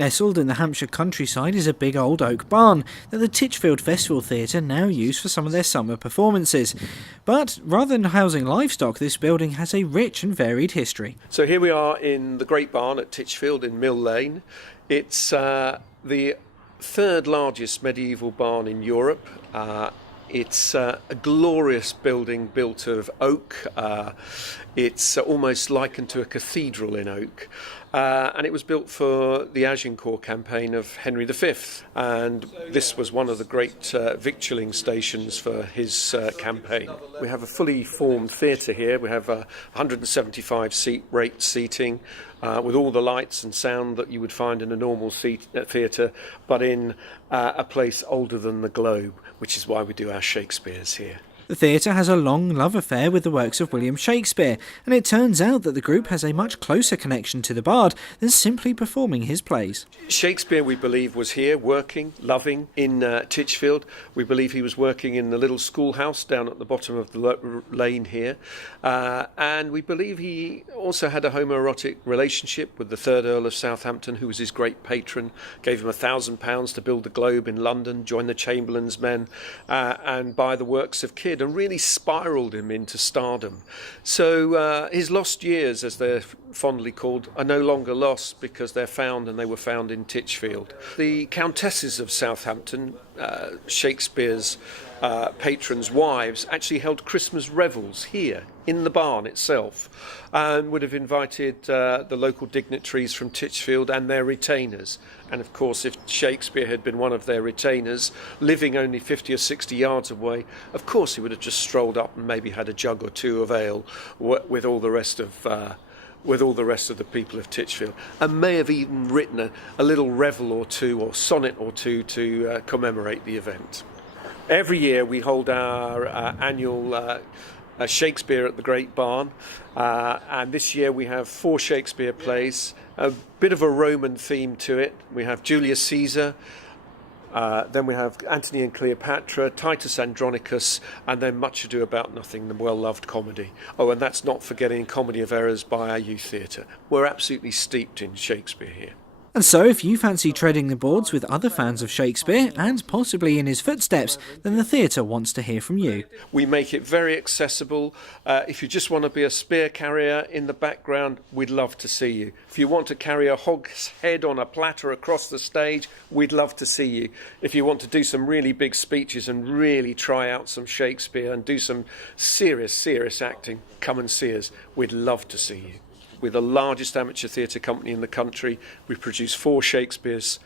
Nestled in the Hampshire countryside is a big old oak barn that the Titchfield Festival Theatre now use for some of their summer performances. But rather than housing livestock, this building has a rich and varied history. So here we are in the Great Barn at Titchfield in Mill Lane. It's the third largest medieval barn in Europe. It's a glorious building built of oak. It's almost likened to a cathedral in oak. And it was built for the Agincourt campaign of Henry V. And this was one of the great victualling stations for his campaign. We have a fully formed theatre here. We have 175 seat rate seating with all the lights and sound that you would find in a normal theatre, but in a place older than the globe, which is why we do our Shakespeares here. The theatre has a long love affair with the works of William Shakespeare, and it turns out that the group has a much closer connection to the bard than simply performing his plays. Shakespeare, we believe, was here working, loving in Titchfield. We believe he was working in the little schoolhouse down at the bottom of the lane here. And we believe he also had a homoerotic relationship with the 3rd Earl of Southampton, who was his great patron, gave him £1,000 to build the Globe in London, join the Chamberlain's men, and buy the works of Kidd, and really spiralled him into stardom. So his lost years, as they're fondly called, are no longer lost because they're found, and they were found in Titchfield. The Countesses of Southampton, Shakespeare's patrons' wives, actually held Christmas revels here in the barn itself, and would have invited the local dignitaries from Titchfield and their retainers. And of course, if Shakespeare had been one of their retainers, living only 50 or 60 yards away, of course he would have just strolled up and maybe had a jug or two of ale with all the rest of the people of Titchfield, and may have even written a little revel or two or sonnet or two to commemorate the event. Every year we hold our annual Shakespeare at the Great Barn, and this year we have 4 Shakespeare plays, a bit of a Roman theme to it. We have Julius Caesar, then we have Antony and Cleopatra, Titus Andronicus, and then Much Ado About Nothing, the well-loved comedy. Oh, and that's not forgetting Comedy of Errors by our youth theatre. We're absolutely steeped in Shakespeare here. And so, if you fancy treading the boards with other fans of Shakespeare, and possibly in his footsteps, then the theatre wants to hear from you. We make it very accessible. If you just want to be a spear carrier in the background, we'd love to see you. If you want to carry a hog's head on a platter across the stage, we'd love to see you. If you want to do some really big speeches and really try out some Shakespeare and do some serious acting, come and see us. We'd love to see you. We're the largest amateur theatre company in the country. We produce 4 Shakespeares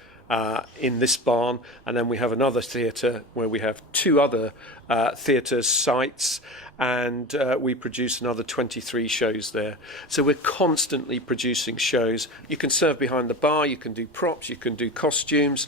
in this barn, and then we have another theatre where we have 2 other theatre sites, and we produce another 23 shows there. So we're constantly producing shows. You can serve behind the bar, you can do props, you can do costumes.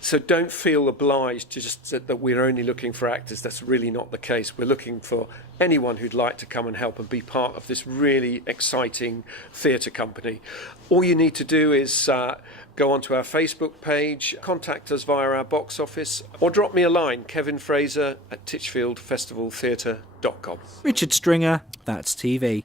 So don't feel obliged to just say that we're only looking for actors. That's really not the case. We're looking for anyone who'd like to come and help and be part of this really exciting theatre company. All you need to do is go onto our Facebook page, contact us via our box office, or drop me a line, Kevin Fraser at titchfieldfestivaltheatre.com. Richard Stringer, That's TV.